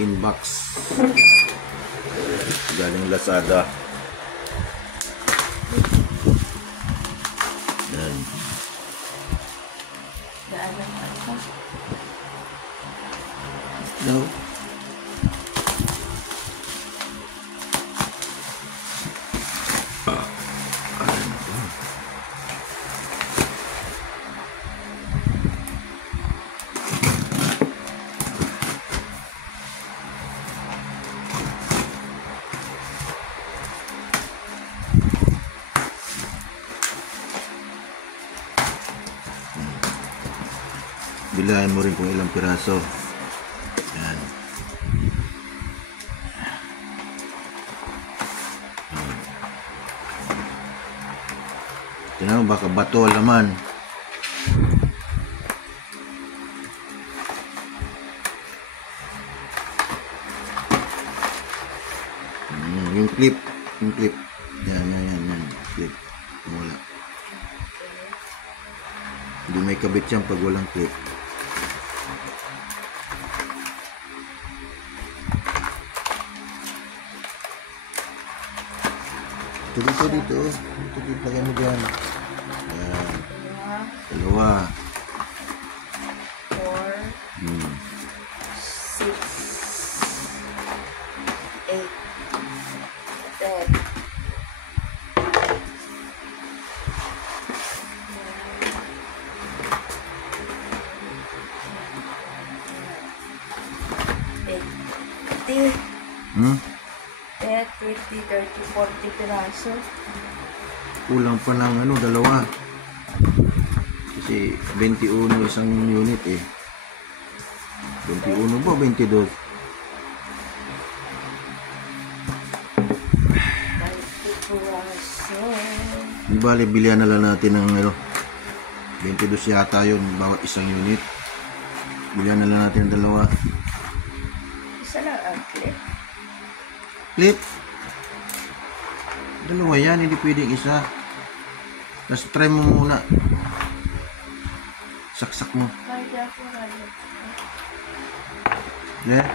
inbox galing Lazada. Yan. No. Bilahin mo rin kung ilang piraso. Yan. Tingnan mo, baka bato laman. Yung clip. Yung clip. Yan. Clip. Wala. Hindi may kabit yan pag walang clip. Dito. Lagyan mo dyan. Ayan. Dalawa. 4, 6, 8, 10, 20, 30, 40 piraso. Kulang pa ng dalawa. Kasi 21 isang unit eh. 21 ba? 22? 20 piraso. Di bali, bilihan na lang natin ng 22 yata yun bawat isang unit. Bilihan na lang natin ng dalawa. Isa lang ang clip. Clip. Dalawa yan, hindi pwedeng isa. Tapos try mo muna. Saksak mo. Yeah.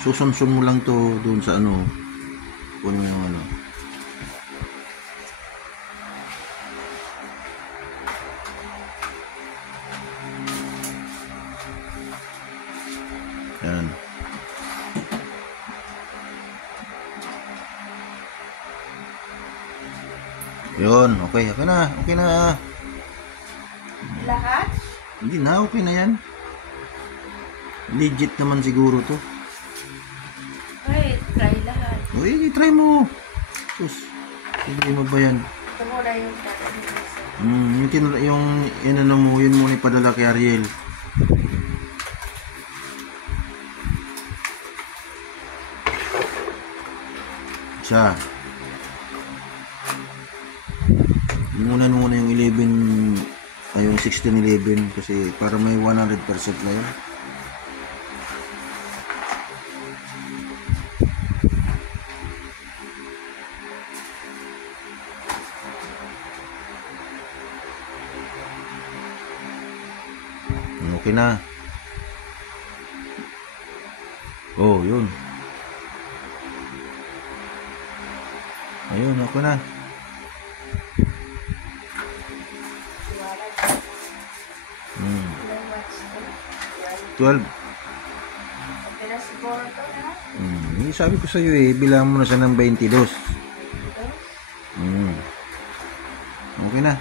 Susunsun mo lang to doon sa kung yung yan. Yun, okay na. Lahat? Hindi na, okay na yan. Legit naman siguro to. Okay, try lahat. Okay, try mo. Sus, hindi mo ba yan? Ito muna yung Yung mo, yun muna ipadala kay Ariel. Siya. Muna yung 11 ay yung 1611 kasi para may 100% na yun. Okay na. Oh, yun. Ayun, okay na. 12. Sabi ko sa iyo bilang mo na siya ng 22. Okay na.